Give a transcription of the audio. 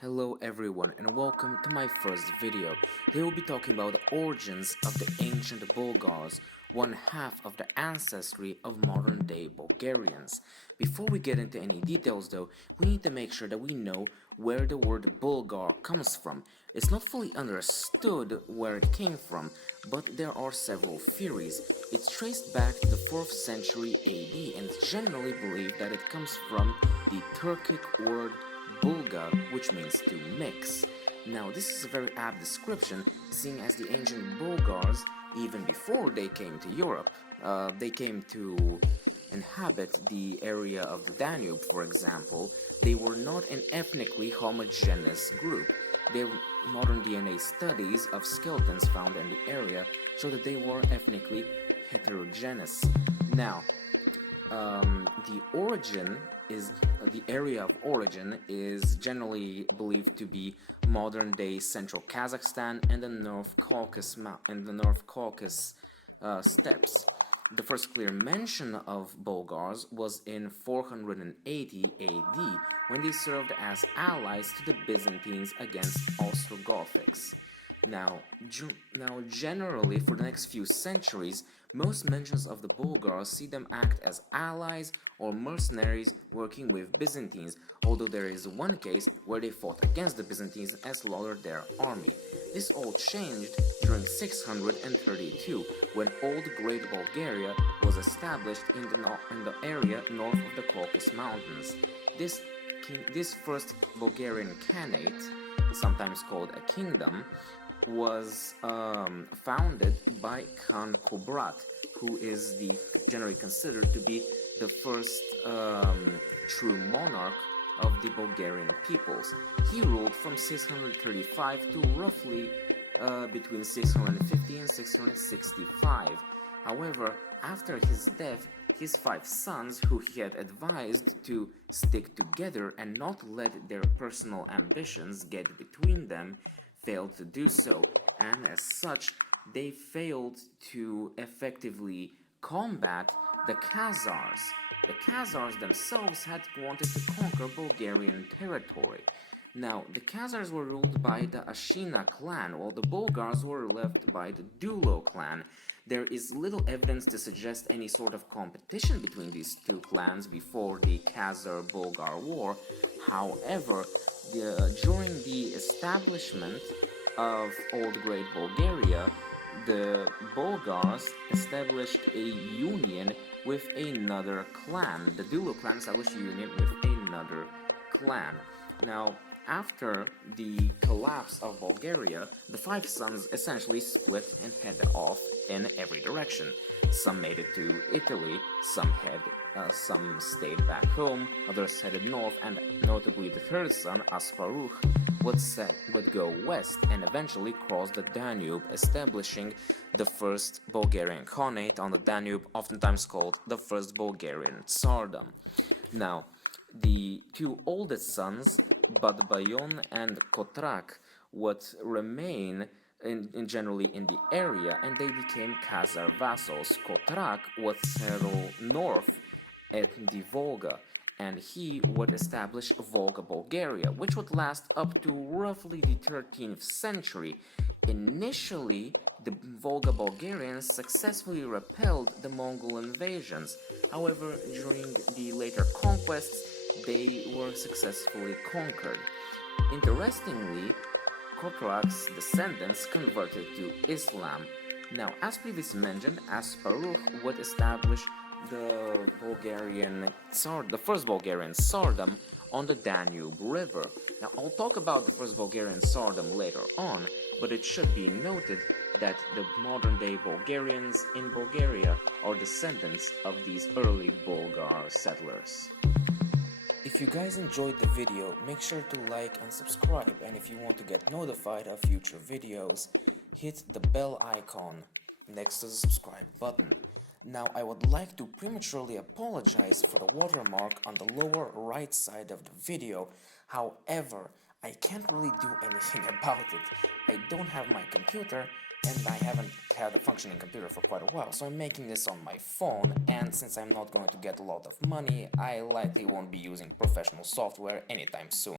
Hello everyone and welcome to my first video. Today we'll be talking about the origins of the ancient Bulgars, one half of the ancestry of modern day Bulgarians. Before we get into any details though, we need to make sure that we know where the word Bulgar comes from. It's not fully understood where it came from, but there are several theories. It's traced back to the 4th century AD and it's generally believed that it comes from the Turkic word Bulgar, which means to mix. Now, this is a very apt description, seeing as the ancient Bulgars, even before they came to Europe, they came to inhabit the area of the Danube, for example. They were not an ethnically homogeneous group. Their modern DNA studies of skeletons found in the area show that they were ethnically heterogeneous. Now, the area of origin is generally believed to be modern-day central Kazakhstan and the North Caucasus steppes. The first clear mention of Bulgars was in 480 AD when they served as allies to the Byzantines against Ostrogoths. Now, generally, for the next few centuries, most mentions of the Bulgars see them act as allies or mercenaries working with Byzantines, although there is one case where they fought against the Byzantines and slaughtered their army. This all changed during 632, when Old Great Bulgaria was established in the area north of the Caucasus Mountains. This first Bulgarian Khanate, sometimes called a kingdom, was founded by Khan Kubrat, who is generally considered to be the first true monarch of the Bulgarian peoples. He ruled from 635 to roughly between 650 and 665. However, after his death, his 5 sons, who he had advised to stick together and not let their personal ambitions get between them, failed to do so, and as such, they failed to effectively combat the Khazars. The Khazars themselves had wanted to conquer Bulgarian territory. Now, the Khazars were ruled by the Ashina clan, while the Bulgars were left by the Dulo clan. There is little evidence to suggest any sort of competition between these two clans before the Khazar-Bulgar War. However, during the establishment of Old Great Bulgaria, the Bulgars established a union with another clan. The Dulo clan established a union with another clan. Now, after the collapse of Bulgaria, the 5 sons essentially split and headed off in every direction. Some made it to Italy, some stayed back home, others headed north, and notably the 3rd son, Asparuch, would go west and eventually cross the Danube, establishing the first Bulgarian Khanate on the Danube, oftentimes called the First Bulgarian Tsardom. Now, the 2 oldest sons, Badbayon and Kotrak, would remain generally in the area, and they became Khazar vassals. Kotrak would settle north at the Volga, and he would establish Volga Bulgaria, which would last up to roughly the 13th century. Initially, the Volga Bulgarians successfully repelled the Mongol invasions. However, during the later conquests, they were successfully conquered. Interestingly, Kotrak's descendants converted to Islam. Now, as previously mentioned, Asparuch would establish the first Bulgarian Tsardom on the Danube River. Now, I'll talk about the first Bulgarian Tsardom later on, but it should be noted that the modern-day Bulgarians in Bulgaria are descendants of these early Bulgar settlers. If you guys enjoyed the video, make sure to like and subscribe, and if you want to get notified of future videos, hit the bell icon next to the subscribe button. Now, I would like to prematurely apologize for the watermark on the lower right side of the video. However, I can't really do anything about it. I don't have my computer, and I haven't had a functioning computer for quite a while, so I'm making this on my phone, and since I'm not going to get a lot of money, I likely won't be using professional software anytime soon.